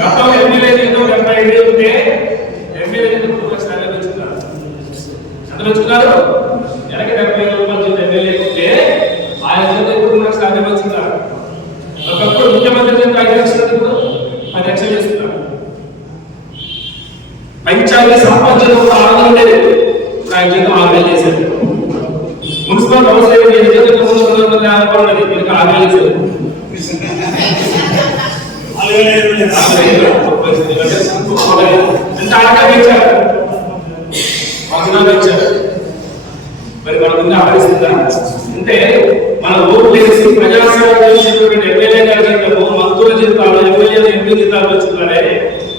గతంలో ఎమ్మెల్యే జీతం డెబ్బై ఐదు ఉంటే ఎమ్మెల్యే జీతం మూడు లక్షల యాభై వచ్చున్నారు డెబ్బై ఐదు రూపాయలు ఎమ్మెల్యే ఉంటే ఇప్పుడు ఒకప్పుడు ముఖ్యమంత్రి ఐదు లక్షలు ఇప్పుడు పది లక్షలు చేస్తున్నారు పంచాయతీ ఒక ఆరు ఉండేది ఇప్పుడు ఆయన ఆరు వేలు చేశారు మున్సిపల్ హౌస్ జీతం తొమ్మిది వందల యాభై రూపాయలు అంటే ఆటగా పెంచారు మరి మన ముందు అంటే మన ఓట్లు వేసి ప్రజాసేవ చేసినటువంటి ఎమ్మెల్యే గారి మంత్రుల జీతాలు ఎమ్మెల్యే ఎంపీ జీతాలు వచ్చున్నారే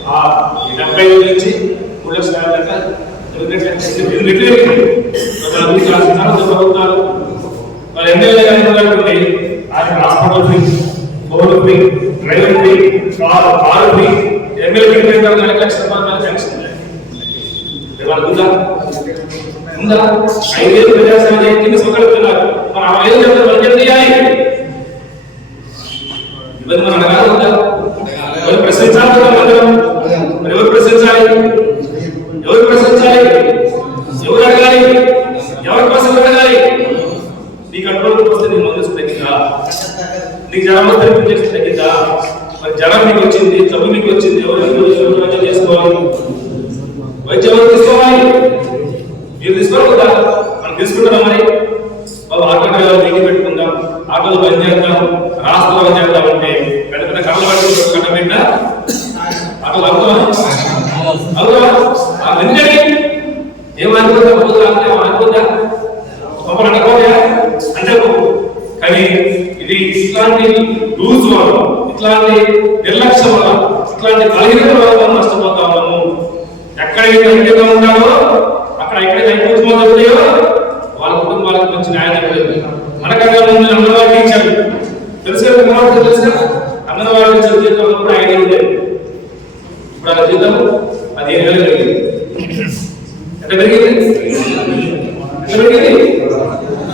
ఆ డెబ్బై ఐదు నుంచి మూడు లక్షల దాకా ఎనిమిది రెట్లు ప్రభుత్వాలు ఎమ్మెల్యే అనుకున్నటువంటి ఉన్నటువంటి ఆయన hospital fee phone fee driver fee car car fee MLA నాలుగు లక్షల రూపాయలు పెన్షన్ ఉందా? ఉందా? ఐదేళ్ళు ప్రజాసేవ చేయించింది సొగలుతున్నారు మన ఆ ఐదు చెప్తే బడ్జెట్ చేయాలి ఇవన్నీ మనం అడగాలి ఉందా? ఎవరు ప్రశ్నించాలి మరి ఎవరు ప్రశ్నించాలి? ఎవరు ప్రశ్నించాలి? ఎవరు అడగాలి? ఎవరి కోసం అడగాలి? నీ కంట్రోల్ వస్తే నీ మందు తగ్గిందా నీకు జ్వరం వస్తే నీకు చేసి తగ్గిందా మరి జ్వరం నీకు వచ్చింది జబ్బు నీకు వచ్చింది ఎవరు వైద్యం చేసుకోవాలి? వైద్యం ఎవరు తీసుకోవాలి? మీరు తీసుకోవాలి కదా మనం తీసుకుంటున్నాం మరి. బాబు ఆటో డ్రైవర్ పెట్టుకుందాం. ఆటోలు బంద్ చేద్దాం. రాష్ట్రాలు బంద్ చేద్దాం అంటే పెద్ద పెద్ద కళ్ళ పట్టి కట్ట పెట్టా ఆటోలు అవుతామా అవుతామా ఆ వెంటనే ఏం అనుకుంటా పోదు అంటే అనుకుంటా ఒక అనుకోదా అంటే కానీ ఇది ఇట్లాంటి రూల్స్ వల్ల ఇట్లాంటి నిర్లక్ష్యం వల్ల ఇట్లాంటి బలహీనత వల్ల నష్టపోతా ఉన్నాము. ఎక్కడైతే ఐక్యత ఉంటారో అక్కడ ఎక్కడైతే ఐక్యత ఉంటాయో వాళ్ళ కుటుంబాలకు మంచి న్యాయం జరగలేదు మనకన్నా ముందు అమ్మవారి టీచర్లు తెలిసే కుమార్తె అంగన్వాడీ తెలుసు? కదా అంగన్వాడీ టీచర్ జీతం ఐదు ఉండేది ఇప్పుడు ఆ జీతం పదిహేను వేలు పెరిగింది ఎంత పెరిగింది? ఎంత పెరిగింది?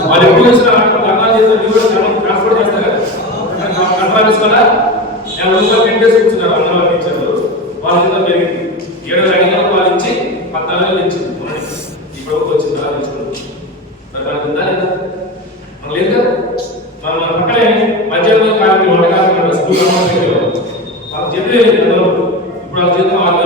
వాళ్ళు ఎప్పుడు మరి మనకు ఉందా లేదా? మనకు లేదు? కదా మన మన పక్కనే మధ్యాహ్నం కార్మికులు వంటకాలు ఇప్పుడు వాళ్ళ